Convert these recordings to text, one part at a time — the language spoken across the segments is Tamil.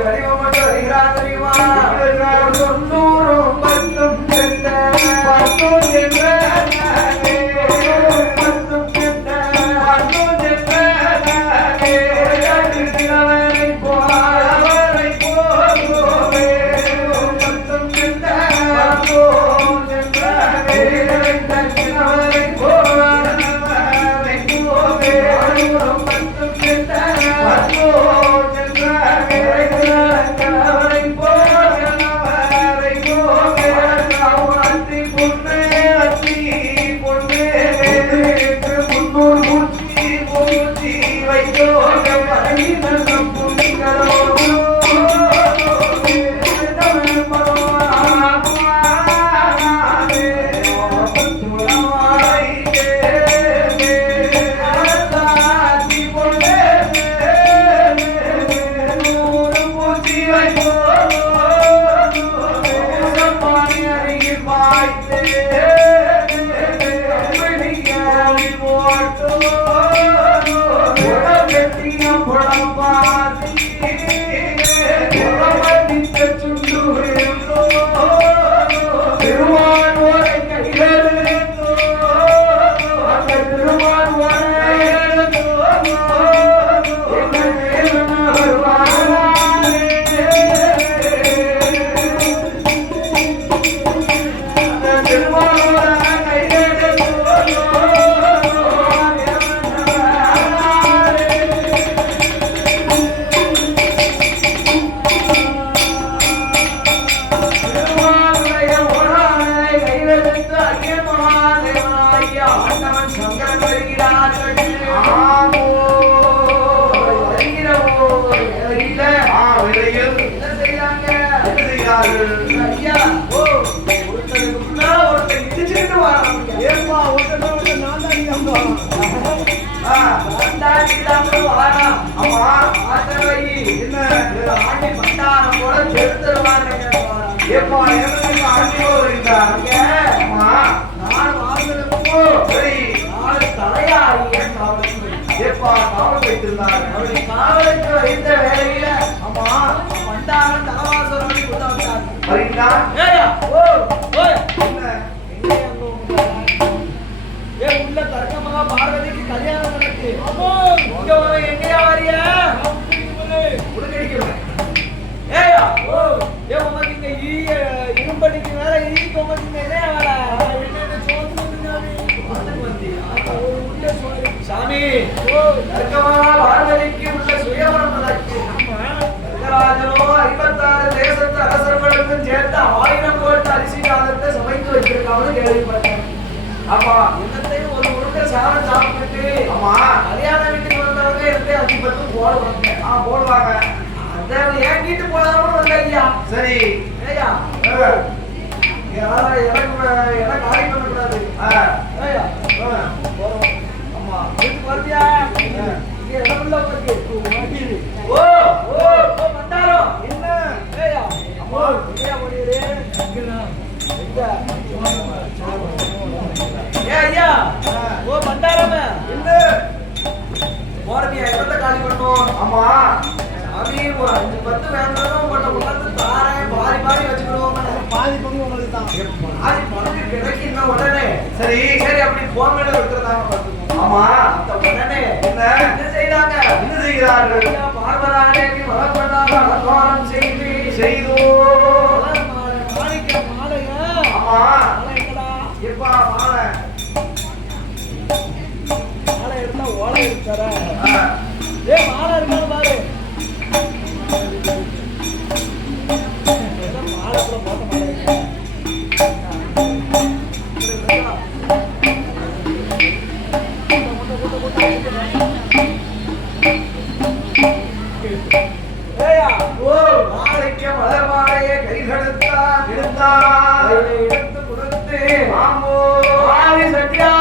Mario. பார்வதிக்கு கல்யாணம் நடக்கு. இங்க வர எங்கேயா வரியா? ஆமா என்னத்தையும் ஒரு முழுக்க சாதம் சாப்பிட்டுட்டு ஆமா கல்யாண வீட்டுக்கு வந்தவங்க இருந்து அஞ்சு பத்து போடுவாங்க ஆ போடுவாங்க. அதை ஏங்கிட்டு போடாம வந்த ஐயா சரி. ஐயா எனக்கு எனக்கு காலி பண்ணக்கூடாது. ஆ. ஐயா ஆமா அப்படியே அஞ்சு பத்து வேண்டாம் உங்கள்ட்ட உணர்ந்து தாரேன் பாதி பாதி வச்சுக்கிடுவோம் பாதி பங்கு உங்களுக்கு தான். உடனே. சரி. சரி அப்படி போன் மேல எடுத்துருந்தாங்க ஆமா. அந்த உடனே என்ன? என்ன செய்தாங்க? என்ன செய்கிறார்கள்? பார்வரானே வளப்பட்டாக அலங்காரம் செய்து. செய்தோ. மாலை மாலை? எடுத்தா ஓலை எடுத்து கொடுத்து மாமோ சட்டியா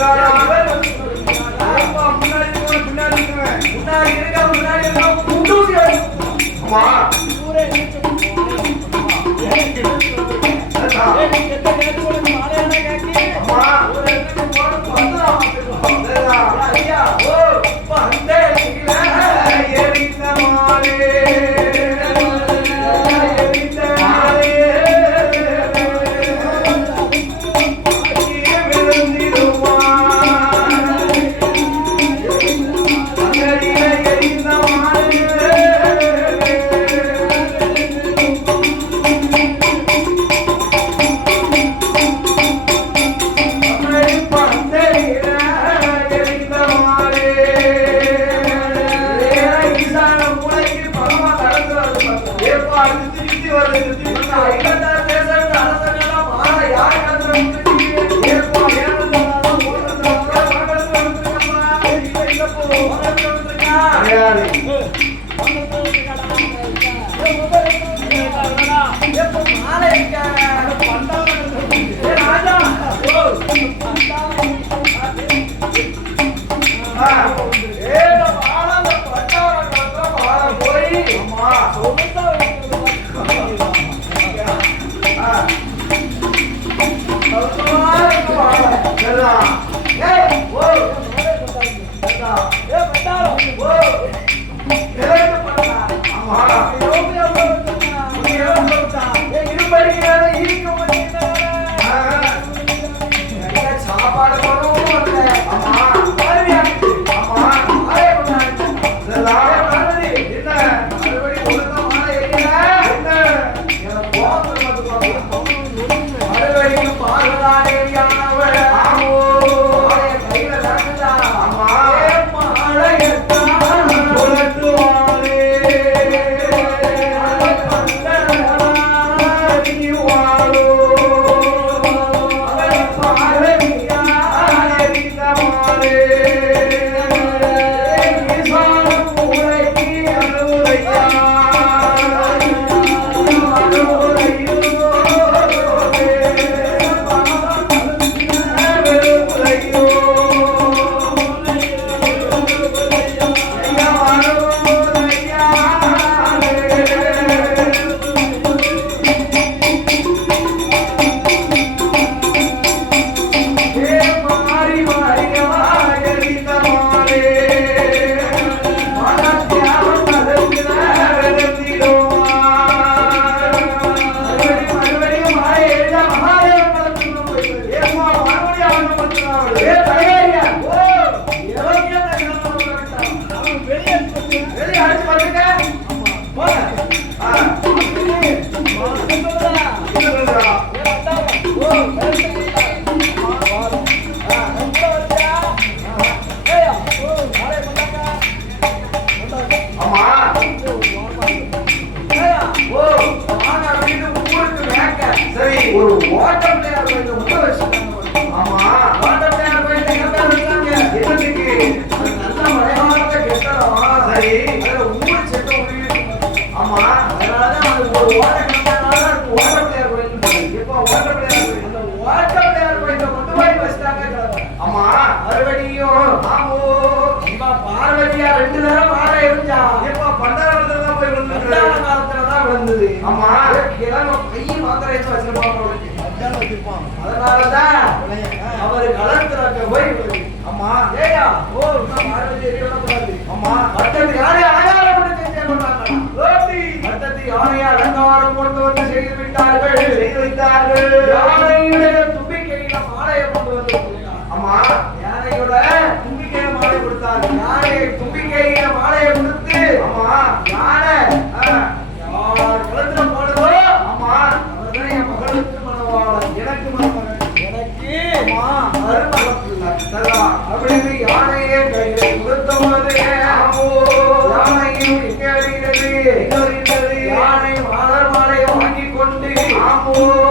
Yeah. Ah, ah, ah, ah, ah, அம்மா மறுபடியும் பார்வதியா ரெண்டு நேரம் மாற இருந்தா இப்ப பண்டாரத்துல தான் போய் விழுந்து காலத்துல தான் விழுந்தது. ஆமா. கிழமை கை மாத்திரை வச்சிருப்பான். அதனாலதான் அவரு கலத்துல போய் ஆமா. ஏயா ஓ பார்வதி அம்மா பத்தது யாரு? யானை அலங்காரம் கொண்டு வந்து செய்து விட்டார்கள். செய்து வைத்தார்கள் யானையுடைய Oh.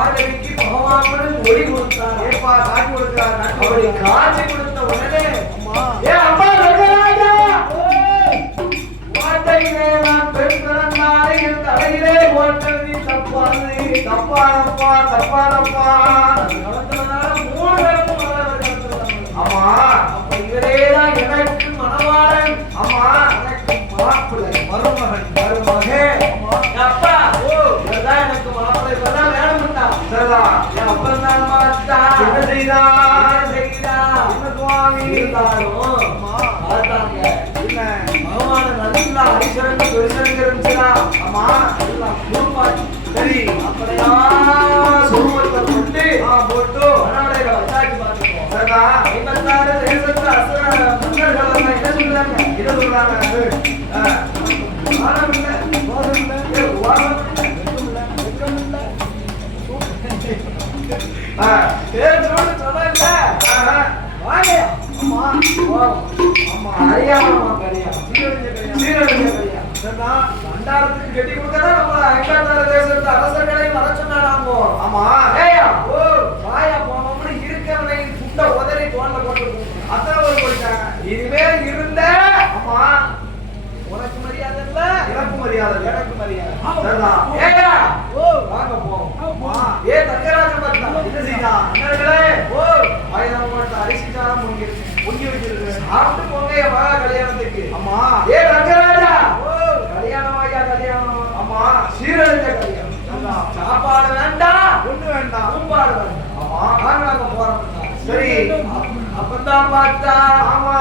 பார்வதிக்கு பகவானுடன் ஒளி கொடுத்தார். ஏப்பா காட்டி அப்படி கொடுக்கிறார். காட்சி கொடுத்த உடனே ஏ அப்பா ரங்கராஜா! வாட்டையிலே நான் பெண் பிறந்தாலே என் தலையிலே ஓட்டது தப்பாது தப்பானப்பா தப்பானப்பா. நடந்ததுனால மூணு நடந்தது. ஆமா அப்ப இவரேதான் எனக்கு மணவாளன். ஆமா எனக்கு மாப்பிள்ளை மருமகன் மருமகே. என் அப்பா ஓ இவர்தான் எனக்கு மாப்பிள்ளை வேணும்டா சரிதான் என் பார்த்தா என்ன செய்தா செய்தா என்ன சுவாமி இருந்தாலும் பார்த்தாங்க என்ன பகவான நல்லா ஹரிசரங்க ஆமா எல்லாம் சரி அப்படியா சுருவத்தை ஆ போட்டு வச்சாச்சு பார்த்துக்கோ ஐம்பத்தாறு தேசத்து அசுர மன்னர்கள் என்ன சொல்றாங்க என்ன சொல்றாங்க பண்டாரத்துக்கு கட்டி கொடுக்கதான் நம்ம ஐம்பத்தாறு தேசத்து அரசர்களை வர சொன்னாராமோ? ஆமா ஏய்யா, ஓ, வாயா போனோம்னு இருக்கவனை துண்ட உதறி தோண்ட போட்டு அத்தனை ஒரு போயிட்டாங்க இனிமே இருந்த ஆமா உனக்கு மரியாதை இல்ல? எனக்கு மரியாதை எனக்கு மரியாதை சரிதான் ஏய்யா, ஓ, வாங்க போவோம் ஆமா ஏ தங்கராஜ பக்தா என்ன செய்தா? அண்ணர்களே ஓ ஆயிரம் போட்ட அரிசி சாரம் பொங்கிருக்கு பொங்கி வச்சிருக்கு சாப்பிட்டு போங்க என் மகா கல்யாணத்துக்கு. ஆமா ஏ தங்கராஜா ஓ கல்யாணம். ஐயா கல்யாணம் ஆமா சீரழிஞ்ச கல்யாணம். சாப்பாடு வேண்டாம். ஒண்ணு வேண்டாம். சாப்பாடு வேண்டாம். ஆமா வாங்க நாங்க போறோம் சரி. அப்பதான் பார்த்தா. ஆமா.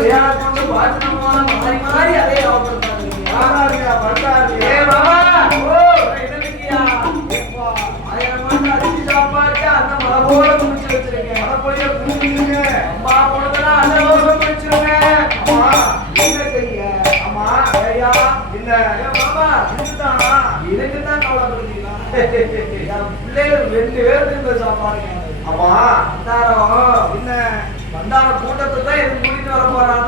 வேற கொண்டு பாத்தின போல மாறி மாறி அதே ஞாபகப்படுத்தாதீங்க. ரெண்டு பேருக்கு இந்த சாப்பாடு கிடையாது. ஆமா. பண்டாரம், என்ன? பண்டார கூட்டத்தை தான் எதுக்கு கூட்டிட்டு வர போறானோன்னு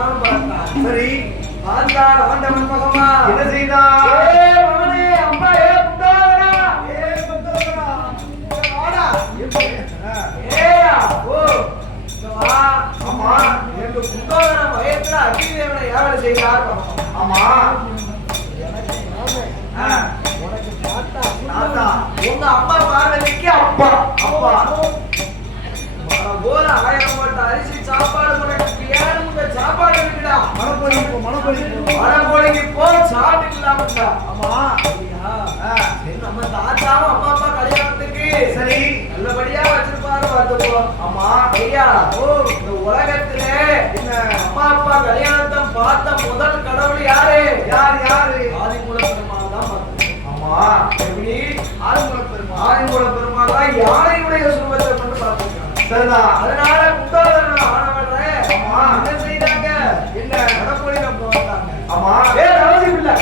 ஆ. ஏய்யா, ஓ, இங்க வா. ஆமா. எங்க புண்டோதர வயசுல அக்னிதேவனை ஏவலை செய்தார் பகவான். உங்க அம்மா பார்வதிக்கு அப்பா அப்பா. போல ஆயிரம் போட்ட அரிசி சாப்பாடு ஏழு மணப்பொழி போ மணப்பொழி போ மரங்கோழிக்கு போ சாப்பிட்டு இல்லாமட்டா ஆமா சரி, நம்ம தாத்தாவும் அம்மா அப்பா கல்யாணத்துக்கு சரி. நல்லபடியா வச்சிருப்பாரு பார்த்துக்கோ. ஆமா ஐயா ஓ இந்த உலகத்துல என்ன? அம்மா அப்பா கல்யாணத்தை பார்த்த முதல் கடவுள் யாரு? யார் யாரு? ஆதிமூல பெருமாள் தான். ஆமா எப்படி? ஆறுமுக பெருமாள் ஆதிமூல பெருமாள் தான் யானையுடைய சுரூபத்தை கொண்டு பார்த்துருக்காங்க. சரிதான். அதனால குண்டாதரன் ஆனவரை ஆமா. என்ன செய்தாங்க என்ன? நம்ம வந்தாங்க ஆமா. ஏ அவசியம் இல்ல.